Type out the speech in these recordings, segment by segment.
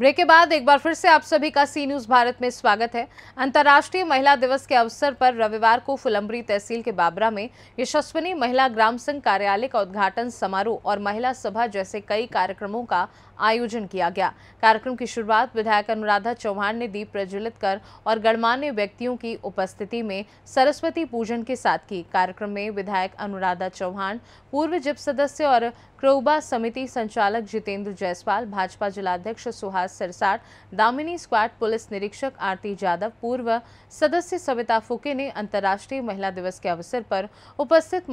Break के बाद एक बार फिर से आप सभी का सी न्यूज भारत में स्वागत है। अंतर्राष्ट्रीय महिला दिवस के अवसर पर रविवार को फुलंब्री तहसील के बाबरा में यशस्विनी महिला ग्राम संघ कार्यालय का उद्घाटन समारोह और महिला सभा जैसे कई कार्यक्रमों का आयोजन किया गया। कार्यक्रम की शुरुआत विधायक अनुराधा चौहान ने दीप प्रज्वलित कर और गणमान्य व्यक्तियों की उपस्थिति में सरस्वती पूजन के साथ की। कार्यक्रम में विधायक अनुराधा चौहान, पूर्व जिप सदस्य और क्रोबा समिति संचालक जितेंद्र जायसवाल, भाजपा जिलाध्यक्ष सुहास सिरसाट, दामिनी स्क्वाड पुलिस निरीक्षक आरती यादव, पूर्व सदस्य सविता फुके ने अंतर्राष्ट्रीय महिला दिवस के अवसर पर उपस्थित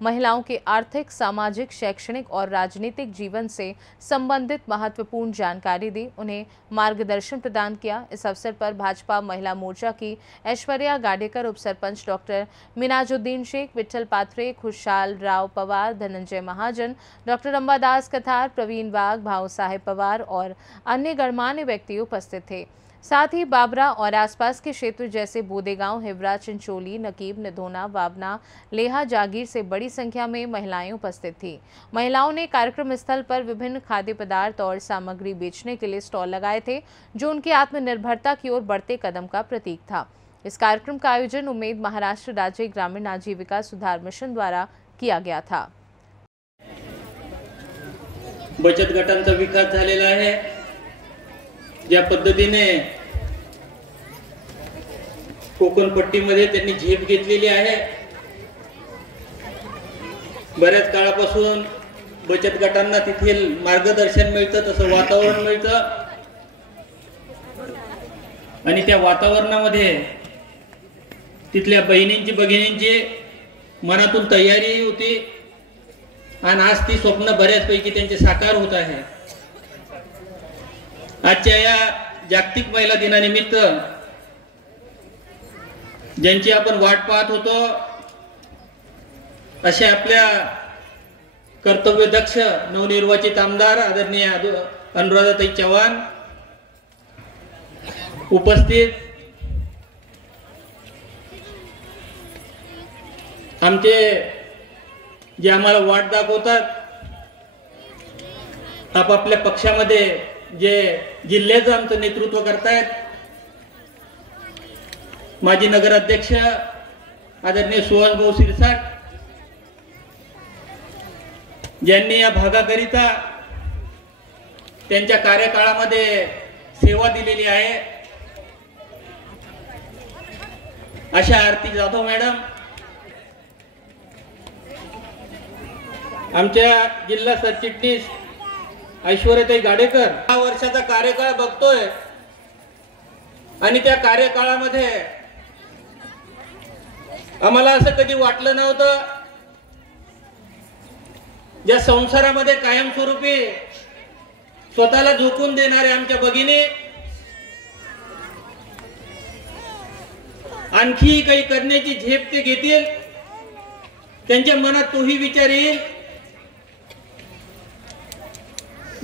महिलाओं के आर्थिक, सामाजिक, शैक्षणिक और राजनीतिक जीवन से संबंधित महत्वपूर्ण जानकारी दी, उन्हें मार्गदर्शन प्रदान किया। इस अवसर पर भाजपा महिला मोर्चा की ऐश्वर्या गाडेकर, उप सरपंच डॉक्टर मिनाजुद्दीन शेख, विठल पात्रे, खुशहाल राव पवार, धनंजय महाजन, डॉक्टर अंबादास कथार, प्रवीण वाघ, भाव साहेब पवार और अन्य गणमान्य व्यक्ति उपस्थित थे। साथ ही बाबरा और आसपास के क्षेत्र जैसे बोदेगांव, हिवरा, चिंचोली, नकीब, निधोना, वावना, लेहा, जागीर से बड़ी संख्या में महिलाएं उपस्थित थीं। महिलाओं ने कार्यक्रम स्थल पर विभिन्न खाद्य पदार्थ और सामग्री बेचने के लिए स्टॉल लगाए थे, जो उनकी आत्मनिर्भरता की ओर बढ़ते कदम का प्रतीक था। इस कार्यक्रम का आयोजन उम्मेद महाराष्ट्र राज्य ग्रामीण आजीविका सुधार मिशन द्वारा किया गया था। बचत गटांचा विकास झालेला आहे। ज्या पद्धतीने कोकण पट्टीमध्ये त्यांनी झेप घेतलेली आहे, बऱ्याच काळापासून बचत गटांना तिथील मार्गदर्शन मिळतं, तसं वातावरण मिळतं आणि त्या वातावरणामध्ये तिथल्या बहिणींची भगिनींची मनातून तयारी होती आणि आज ती स्वप्न बऱ्याचपैकी त्यांचे साकार होत आहे। आजच्या या जागतिक महिला दिनानिमित्त ज्यांची आपण वाट पाहत होतो, अशा आपल्या कर्तव्यदक्ष नवनिर्वाचित आमदार आदरणीय अनुराधाताई चव्हाण उपस्थित, आमचे जे आम्हाला वाट दाखवतात, आपापल्या पक्षामध्ये जे जिल्ह्याचं आमचं नेतृत्व करतायत, माजी नगराध्यक्ष आदरणीय सुहास भाऊ सिरसाट, ज्यांनी या भागाकरिता त्यांच्या कार्यकाळामध्ये सेवा दिलेली आहे, अशा आरती जाधव मॅडम, आमच्या जिल्हा सरचिटणीस ऐश्वर्याताई गाडेकर, 10 वर्षाचा कार्यकाळ बघतोय आणि त्या कार्यकाळामध्ये आम्हाला असं कधी वाटलं नव्हतं, ज्या संसारामध्ये कायमस्वरूपी स्वतःला झोकून देणारे आमच्या भगिनी आणखी काही करण्याची झेप ते घेतील, त्यांच्या मनात तोही विचार येईल,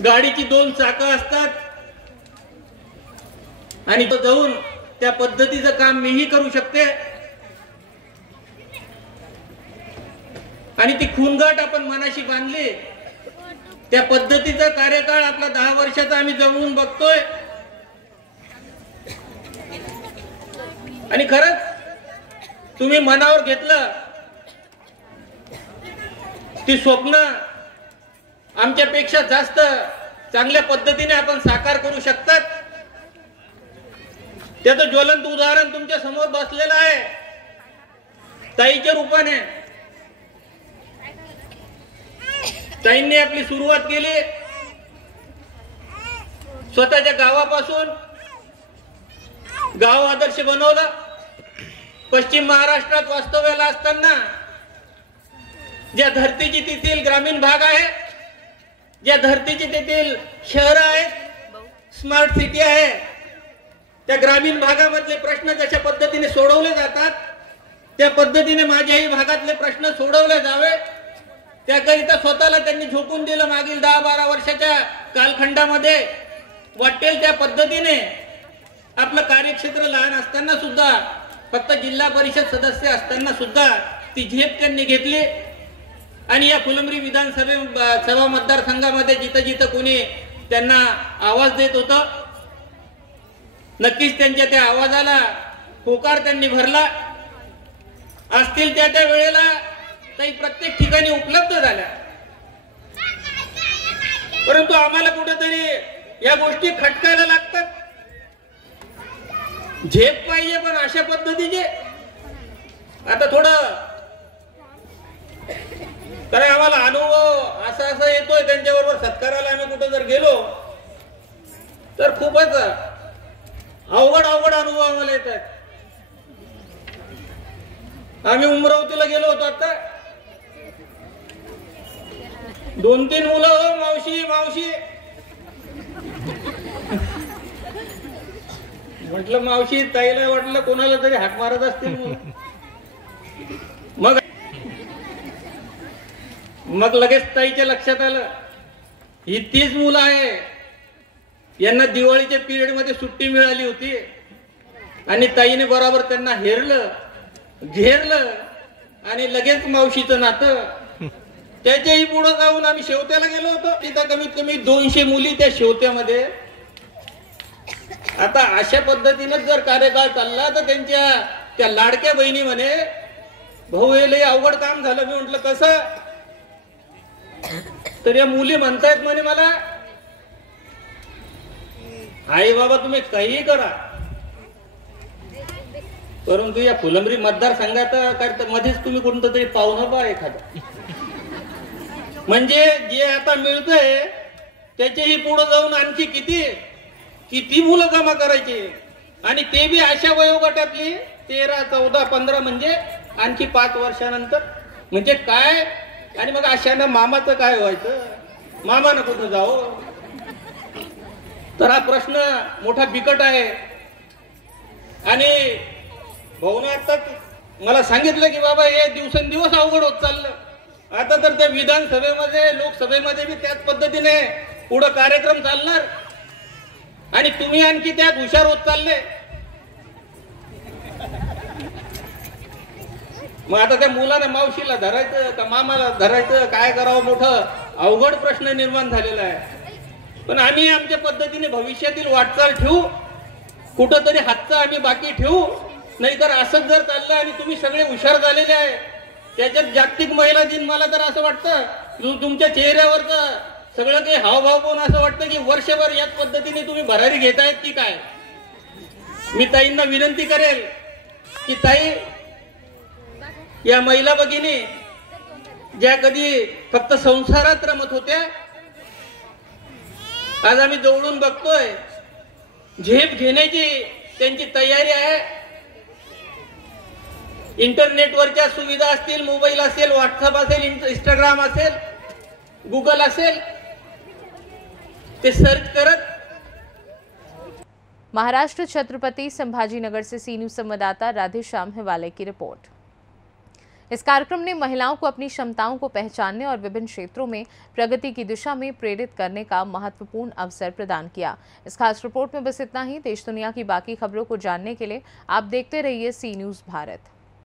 गाडीची 2 चाकं असतात आणि तो जाऊन त्या पद्धतीचं काम मीही करू शकते आणि ती खूनगाठ आपण मनाशी बांधली, त्या पद्धतीचा कार्यकाळ आपला 10 वर्षाचा आम्ही जवळून बघतोय आणि खरंच तुम्ही मनावर घेतलं, ती स्वप्न आमच्यापेक्षा जास्त चांगल्या पद्धतीने आपण साकार करू शकतात। त्याचं ज्वलंत उदाहरण तुमच्या समोर बसलेलं आहे, ताईच्या रूपाने। ताईंनी आपली सुरुवात केली स्वतःच्या गावापासून, गाव आदर्श बनवलं। पश्चिम महाराष्ट्रात वास्तव्याला असताना ज्या धरतीची तेथील ग्रामीण भाग आहे, ज्या धरतीची तेथील शहर आहेत, स्मार्ट सिटी आहे, त्या ग्रामीण भागामधले प्रश्न जशा पद्धतीने सोडवले जातात, त्या पद्धतीने माझ्याही भागातले प्रश्न सोडवले जावे, त्याकरिता स्वतःला त्यांनी झोकून दिलं। मागील 10-12 वर्षाच्या कालखंडामध्ये वाटेल त्या पद्धतीने आपलं कार्यक्षेत्र लहान असताना सुद्धा, फक्त जिल्हा परिषद सदस्य असताना सुद्धा ती झेप त्यांनी घेतली आणि या फुलंब्री विधानसभा मतदारसंघामध्ये जिथं जिथं कोणी त्यांना आवाज देत होतं. नक्कीच त्यांच्या त्या आवाजाला पोकार त्यांनी भरला असतील. त्या वेळेला काही प्रत्येक ठिकाणी उपलब्ध झाल्या, परंतु आम्हाला कुठेतरी या गोष्टी खटकायला लागतात. झेप पाहिजे, पण अशा पद्धतीचे आता थोडं कारण आम्हाला अनुभव असा येतोय. त्यांच्याबरोबर सत्काराला आम्ही कुठं जर गेलो तर खूपच अवघड अनुभव आम्हाला येतात. आम्ही अमरावतीला गेलो होतो आता. 2-3 मुलं, हो मावशी मावशी म्हटलं. मावशी ताईला वाटलं कोणाला तरी हाक मारत असतील मुलं. मग लगेच ताईच्या लक्षात आलं ही तीच मुलं आहे. यांना दिवाळीच्या पिरियड मध्ये सुट्टी मिळाली होती आणि ताईने बरोबर त्यांना घेरलं आणि लगेच मावशीचं नातं. त्याच्याही पुढे जाऊन आम्ही शेवत्याला गेलो होतो. तिथं कमीत कमी 200 मुली त्या शेवत्यामध्ये. आता अशा पद्धतीनं जर कार्यकाळ चालला तर त्यांच्या त्या लाडक्या बहिणी म्हणे भाऊ हे लय अवघड काम झालं. मी म्हटलं कसं? तर या मुली म्हणतायत म्हणे मला आई बाबा तुम्ही काही करा, परंतु या फुलंब्री मतदारसंघात काय मध्येच तुम्ही कोणतं तरी पाहुणं पहा एखादं. म्हणजे जे आता मिळतंय त्याच्याही पुढे जाऊन आणखी किती मुलं जमा करायची, आणि ते बी अशा वयोगटातली 13, 14, 15 म्हणजे आणखी 5 वर्षानंतर. म्हणजे काय? आणि मग अशानं मामाचं काय व्हायचं? मामानं कुठं जाओ? तर हा प्रश्न मोठा बिकट आहे. आणि भाऊन आता मला सांगितलं की बाबा हे दिवसेंदिवस अवघड होत चाललं. आता तर त्या विधानसभेमध्ये लोकसभेमध्ये बी त्याच पद्धतीने पुढे कार्यक्रम चालणार आणि तुम्ही आणखी त्यात हुशार होत चालले. मग आता त्या मुलाने मावशीला धरायचं का मामाला धरायचं, काय करावं? मोठं अवघड प्रश्न निर्माण झालेला आहे. पण आम्ही आमच्या पद्धतीने भविष्यातील वाटचाल ठेवू, कुठंतरी हातचं आम्ही बाकी ठेवू. नाहीतर असंच जर चाललं आणि तुम्ही सगळे हुशार झालेले आहे, त्याच्यात जागतिक महिला दिन मला तर असं वाटतं तुमच्या चेहऱ्यावरचं सगळं काही हावभाव पाहून असं वाटतं की वर्षभर याच पद्धतीने तुम्ही भरारी घेतायत की काय. मी ताईंना विनंती करेल की ताई, या महिला भगिनी ज्या कधी फक्त संसारात रमत होत्या, आज आम्ही जवळून बघतोय झेप घेण्याची त्यांची तयारी आहे. इंटरनेटवरच्या सुविधा असतील, मोबाईल असेल, व्हॉट्सअप असेल, इंस्टाग्राम असेल, गुगल असेल, ते सर्च करत. महाराष्ट्र छत्रपति संभाजीनगर से सी न्यूज संवाददाता राधेश्याम हिवाले की रिपोर्ट। इस कार्यक्रम ने महिलाओं को अपनी क्षमताओं को पहचानने और विभिन्न क्षेत्रों में प्रगति की दिशा में प्रेरित करने का महत्वपूर्ण अवसर प्रदान किया। इस खास रिपोर्ट में बस इतना ही। देश दुनिया की बाकी खबरों को जानने के लिए आप देखते रहिए सी न्यूज भारत।